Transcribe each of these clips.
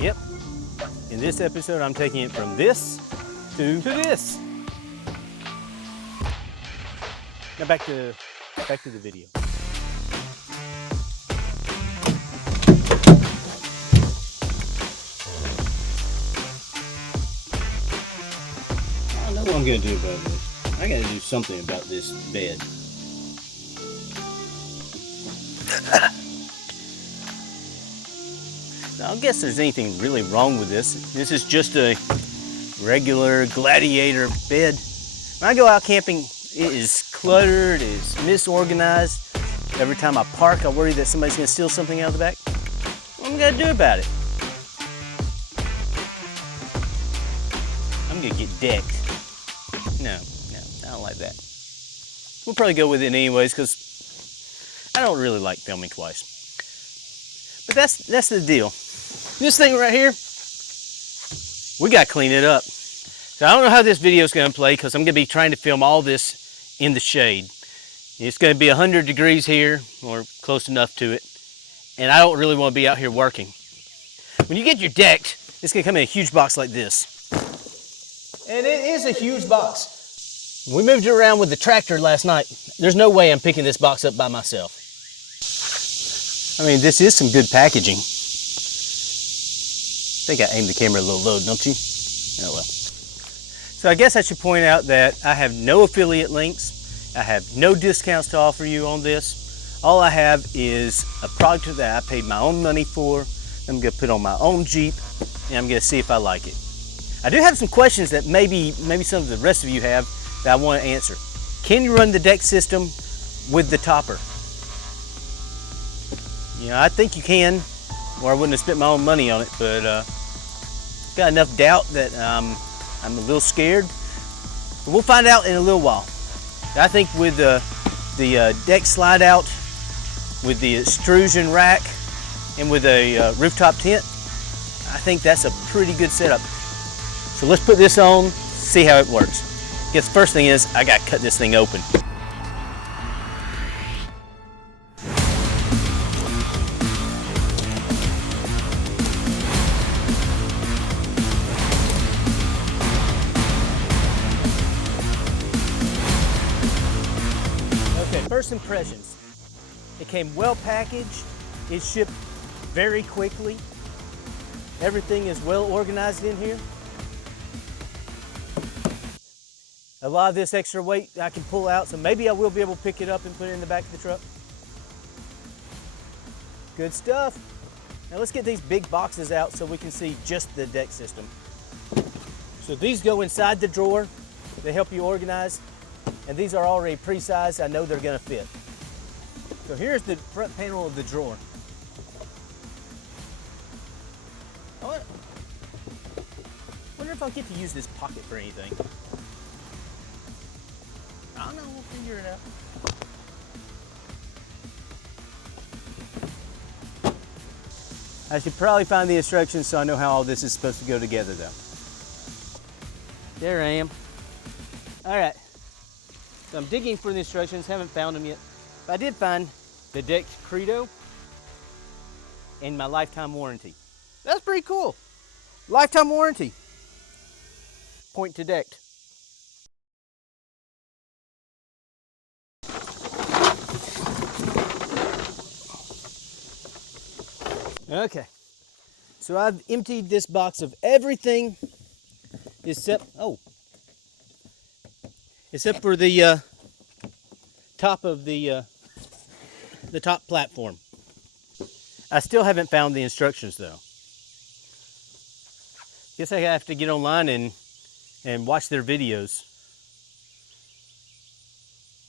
Yep. In this episode, I'm taking it from this to this. Now back to the video. I know what I'm gonna do about this. I gotta do something about this bed. I don't guess there's anything really wrong with this. This is just a regular Gladiator bed. When I go out camping, it is cluttered, it is misorganized. Every time I park, I worry that somebody's gonna steal something out of the back. What am I gonna do about it? I'm gonna get decked. No, I don't like that. We'll probably go with it anyways, because I don't really like filming twice. But that's the deal. This thing right here, we gotta clean it up. So I don't know how this video is gonna play because I'm gonna be trying to film all this in the shade. It's gonna be 100 degrees here, or close enough to it. And I don't really wanna be out here working. When you get your deck, it's gonna come in a huge box like this. And it is a huge box. We moved it around with the tractor last night. There's no way I'm picking this box up by myself. I mean, this is some good packaging. I think I aimed the camera a little low, don't you? Oh well. So I guess I should point out that I have no affiliate links. I have no discounts to offer you on this. All I have is a product that I paid my own money for. I'm gonna put on my own Jeep, and I'm gonna see if I like it. I do have some questions that maybe some of the rest of you have that I want to answer. Can you run the deck system with the topper? You know, I think you can, or I wouldn't have spent my own money on it, but got enough doubt that I'm a little scared. But we'll find out in a little while. I think with the deck slide out, with the extrusion rack, and with a rooftop tent, I think that's a pretty good setup. So let's put this on, see how it works. I guess the first thing is I gotta cut this thing open. Okay, first impressions. It came well packaged. It shipped very quickly. Everything is well organized in here. A lot of this extra weight I can pull out, so maybe I will be able to pick it up and put it in the back of the truck. Good stuff. Now let's get these big boxes out so we can see just the deck system. So these go inside the drawer. They help you organize. And these are already pre-sized. I know they're gonna fit. So here's the front panel of the drawer. I wonder if I'll get to use this pocket for anything. I don't know, we'll figure it out. I should probably find the instructions so I know how all this is supposed to go together though. There I am. All right, so I'm digging for the instructions, haven't found them yet. But I did find the DECKED credo and my lifetime warranty. That's pretty cool. Lifetime warranty. Point to DECKED. Okay, so I've emptied this box of everything except for the top of the top platform. I still haven't found the instructions though. Guess I have to get online and watch their videos,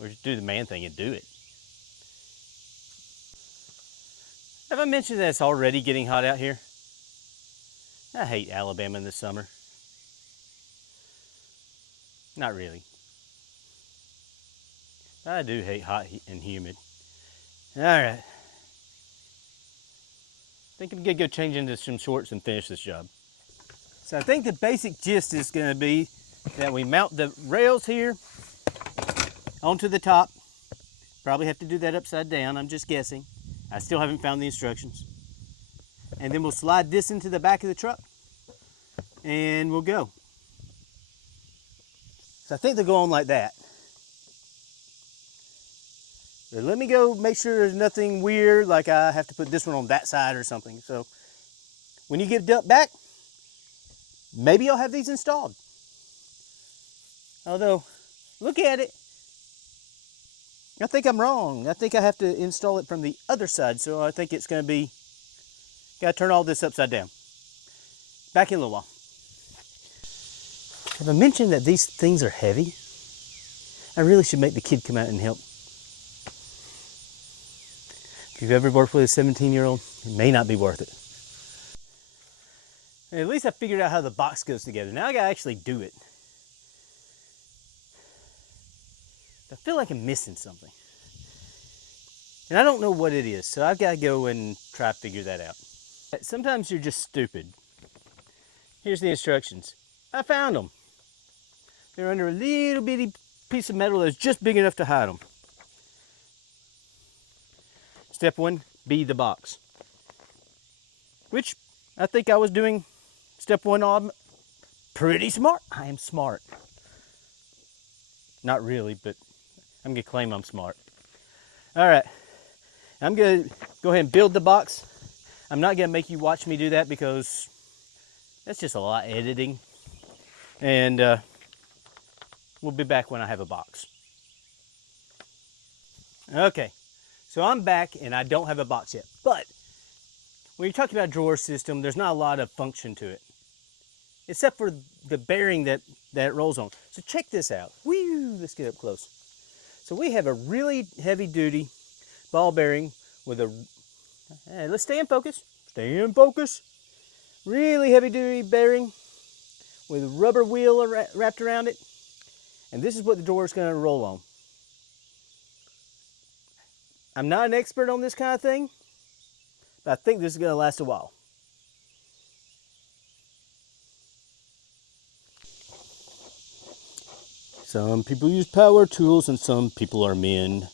or just do the man thing and do it. Have I mentioned that it's already getting hot out here? I hate Alabama in the summer. Not really. I do hate hot and humid. All right. I think I'm gonna go change into some shorts and finish this job. So I think the basic gist is gonna be that we mount the rails here onto the top. Probably have to do that upside down, I'm just guessing. I still haven't found the instructions. And then we'll slide this into the back of the truck and we'll go. So I think they'll go on like that. But let me go make sure there's nothing weird, like I have to put this one on that side or something. So when you get it back, maybe I'll have these installed. Although, look at it. I think I'm wrong. I think I have to install it from the other side. So I think it's going to be, got to turn all this upside down. Back in a little while. Have I mentioned that these things are heavy? I really should make the kid come out and help. If you've ever worked with a 17-year-old, it may not be worth it. And at least I figured out how the box goes together. Now I gotta actually do it. I feel like I'm missing something. And I don't know what it is, so I've gotta go and try to figure that out. Sometimes you're just stupid. Here's the instructions. I found them. They're under a little bitty piece of metal that's just big enough to hide them. Step 1, be the box. Which I think I was doing step 1 on pretty smart. I am smart. Not really, but I'm gonna claim I'm smart. All right, I'm gonna go ahead and build the box. I'm not gonna make you watch me do that because that's just a lot of editing. And we'll be back when I have a box. Okay. So I'm back and I don't have a box yet, but when you're talking about a drawer system, there's not a lot of function to it, except for the bearing that it rolls on. So check this out. Woo, let's get up close. So we have a really heavy duty ball bearing with a, hey, let's stay in focus, really heavy duty bearing with a rubber wheel wrapped around it. And this is what the drawer is going to roll on. I'm not an expert on this kind of thing, but I think this is going to last a while. Some people use power tools and some people are men.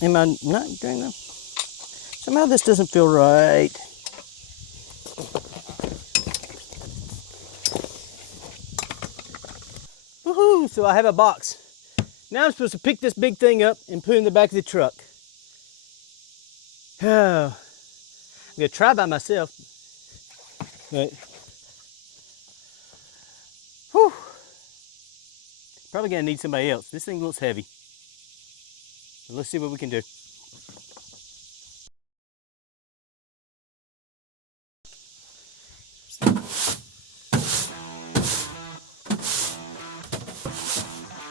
Am I not doing that? Somehow this doesn't feel right. Woohoo! So I have a box. Now I'm supposed to pick this big thing up and put it in the back of the truck. Oh, I'm gonna try by myself. But, whew, probably gonna need somebody else. This thing looks heavy. But let's see what we can do.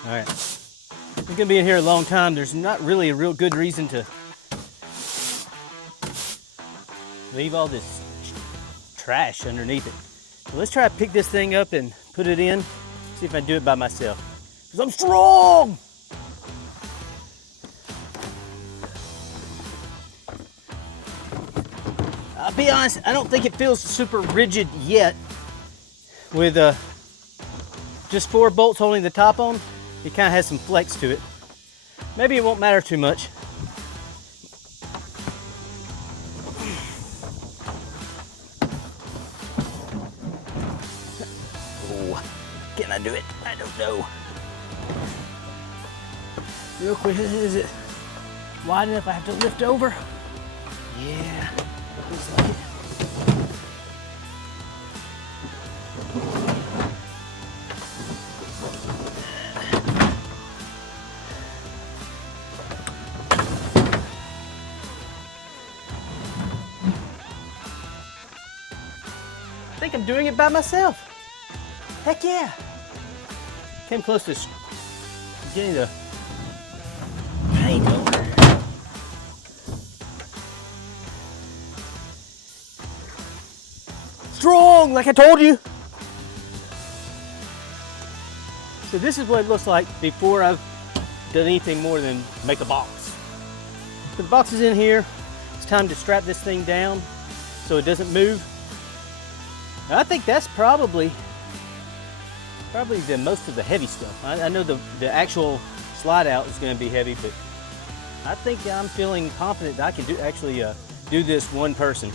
All right, we're gonna be in here a long time. There's not really a real good reason to leave all this trash underneath it. So let's try to pick this thing up and put it in, see if I can do it by myself. Because I'm strong! I'll be honest, I don't think it feels super rigid yet. With just 4 bolts holding the top on, it kind of has some flex to it. Maybe it won't matter too much. Oh, can I do it? I don't know. Real quick, is it wide enough I have to lift over? Yeah, looks like it. I think I'm doing it by myself. Heck yeah. Came close to getting the paint over. Strong, like I told you. So this is what it looks like before I've done anything more than make a box. So the box is in here. It's time to strap this thing down so it doesn't move. I think that's probably the most of the heavy stuff. I know the actual slide out is going to be heavy, but I think I'm feeling confident that I can actually do this one person.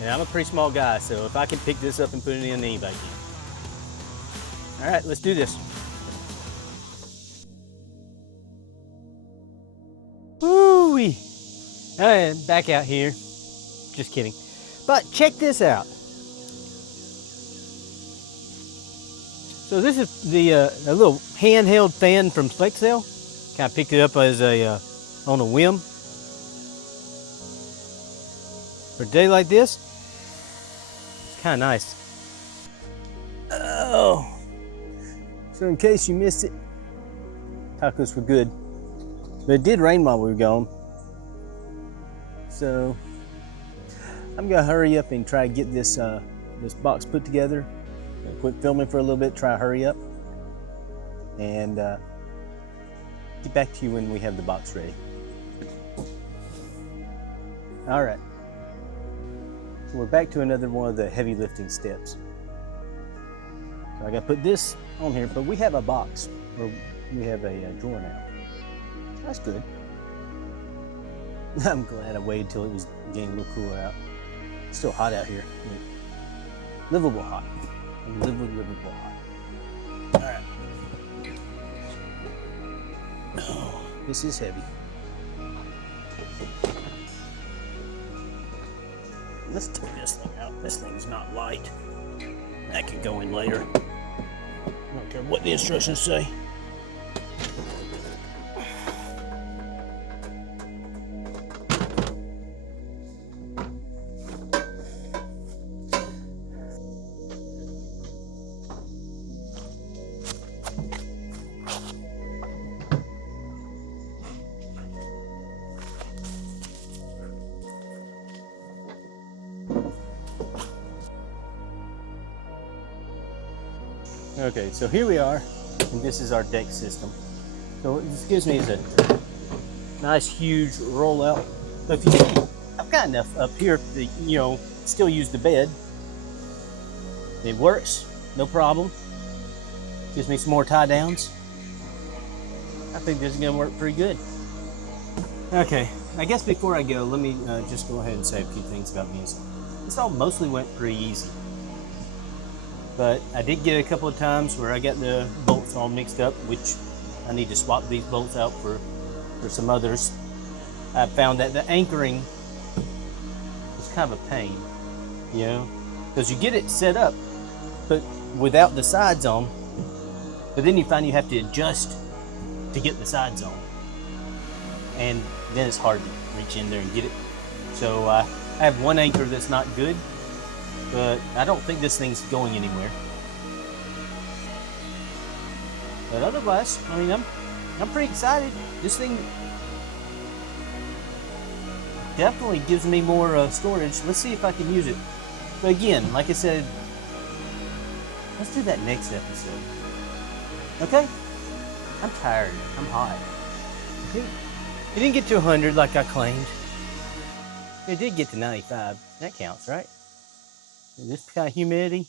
And I'm a pretty small guy, so if I can pick this up and put it in, anybody can. All right, let's do this. Woo-wee. And back out here. Just kidding. But check this out. So this is the a little handheld fan from FlexTail. Kind of picked it up as a on a whim. For a day like this, it's kind of nice. Oh, so in case you missed it, tacos were good, but it did rain while we were gone. So I'm gonna hurry up and try to get this this box put together. Quit filming for a little bit, try to hurry up, and get back to you when we have the box ready. All right, so we're back to another one of the heavy lifting steps. So I gotta put this on here, but we have a box, or we have a drawer now. That's good. I'm glad I waited till it was getting a little cooler out. It's still hot out here. Livable hot. Livable hot. All right. Oh, this is heavy. Let's take this thing out. This thing's not light. That can go in later. I don't care what the instructions say. Okay, so here we are, and this is our deck system. So what this gives me is a nice huge rollout. So if you see, I've got enough up here to, still use the bed. It works, no problem. Gives me some more tie downs. I think this is gonna work pretty good. Okay, I guess before I go, let me just go ahead and say a few things about these. This all mostly went pretty easy. But I did get a couple of times where I got the bolts all mixed up, which I need to swap these bolts out for some others. I found that the anchoring was kind of a pain, because you get it set up, but without the sides on, but then you find you have to adjust to get the sides on. And then it's hard to reach in there and get it. So I have one anchor that's not good, but I don't think this thing's going anywhere. But otherwise, I mean, I'm pretty excited. This thing definitely gives me more storage. Let's see if I can use it. But again, like I said, let's do that next episode. Okay? I'm tired. I'm hot. It didn't get to 100 like I claimed. It did get to 95. That counts, right? This kind of humidity.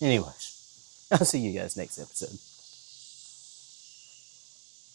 Anyways, I'll see you guys next episode.